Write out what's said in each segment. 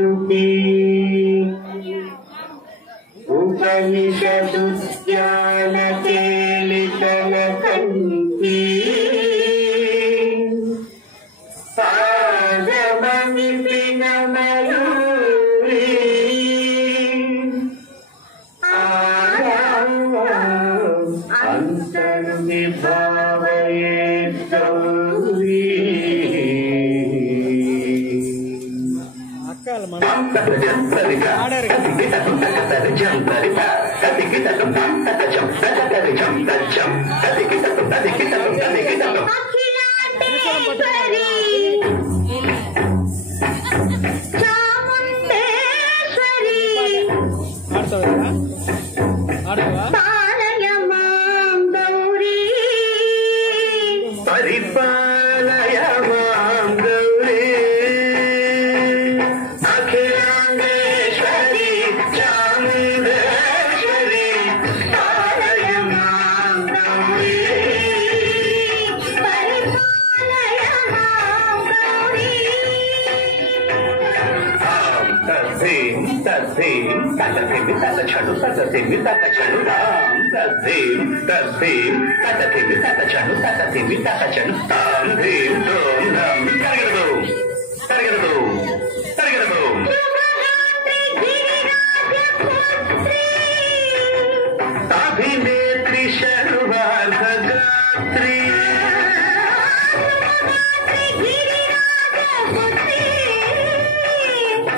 श्रुति उपनिषदु ज्ञान केलितन कंती आगमनिपिन मयूरी अंतर्विभावये गौरी परिपालय मां गौरी अखिलांडेश्वरी चामुंडेश्वरी पालय मां गौरी परिपालय मां गौरी तत्सीम तत्सीम तत्सीम तत्छनु तत्सीम तत्छनु राम तत्सीम तत्सीम तत्सीम तत्छनु तत्सीम तत्छनु ताम धीम धूम धाम तरिगरदो तरिगरदो तरिगरदो अभिनेत्री शर्वार्थ गात्री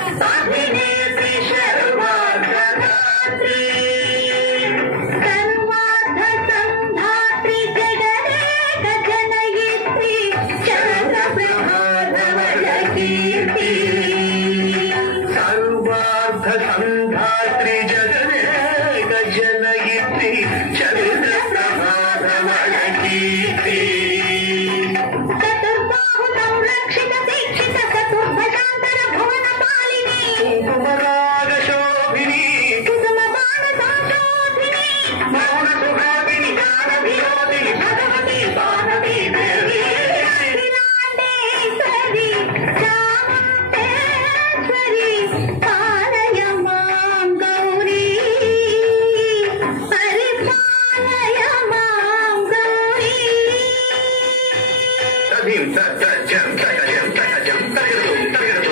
अभिनेत्री शर्वार्थ गात्री सर्वार्थ संधात्री जगदेक जनयित्री चरित्र प्रभाधवल कीर्ति चतुर्बाहु संरक्षित दीक्षित चतुर्भुजांतर भुवन पालिनी कुकुमराग शोभिनी कुसुम बाण संशोभिनी मौन सुहागिनी ज्ञान विनोदिनी भगवती पार्वती देवी अखिलांडेश्वरी चामुंडेश्वरी पालय मां गौरी परिपालय मां गौरी तदीं तजं तजं तजं तजं तजं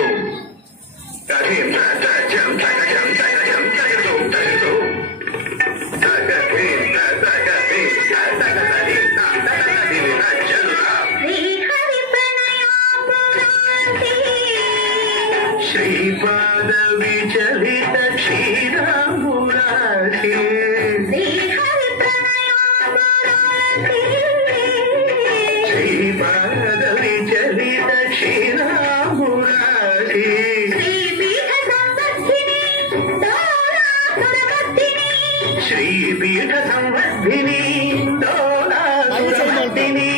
तदीं तजं तजं तजं तजं तजं श्रीपाद विचलित क्षीरामुरारी श्रीपाद विचलित क्षीरामुरारी श्रीपीठ संवर्धिनी दोलासुरमर्दिनी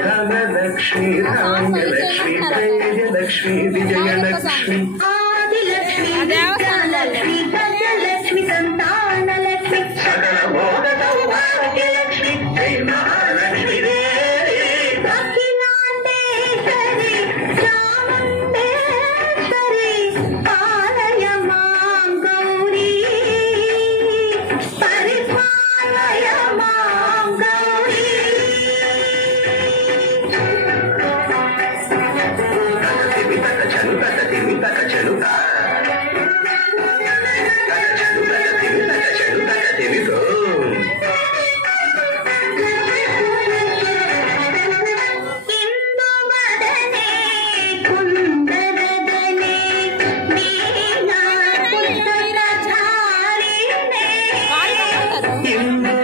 धनलक्ष्मी धान्यलक्ष्मी धैर्यलक्ष्मी विजयलक्ष्मी आदिलक्ष्मी विद्यालक्ष्मी धनलक्ष्मी संतानलक्ष्मी सकल भोग सौभाग्यलक्ष्मी जय महालक्ष्मी देवी अखिलांडेश्वरी चामुंडेश्वरी पालय मां गौरी परिपालय मां गौरी इंदु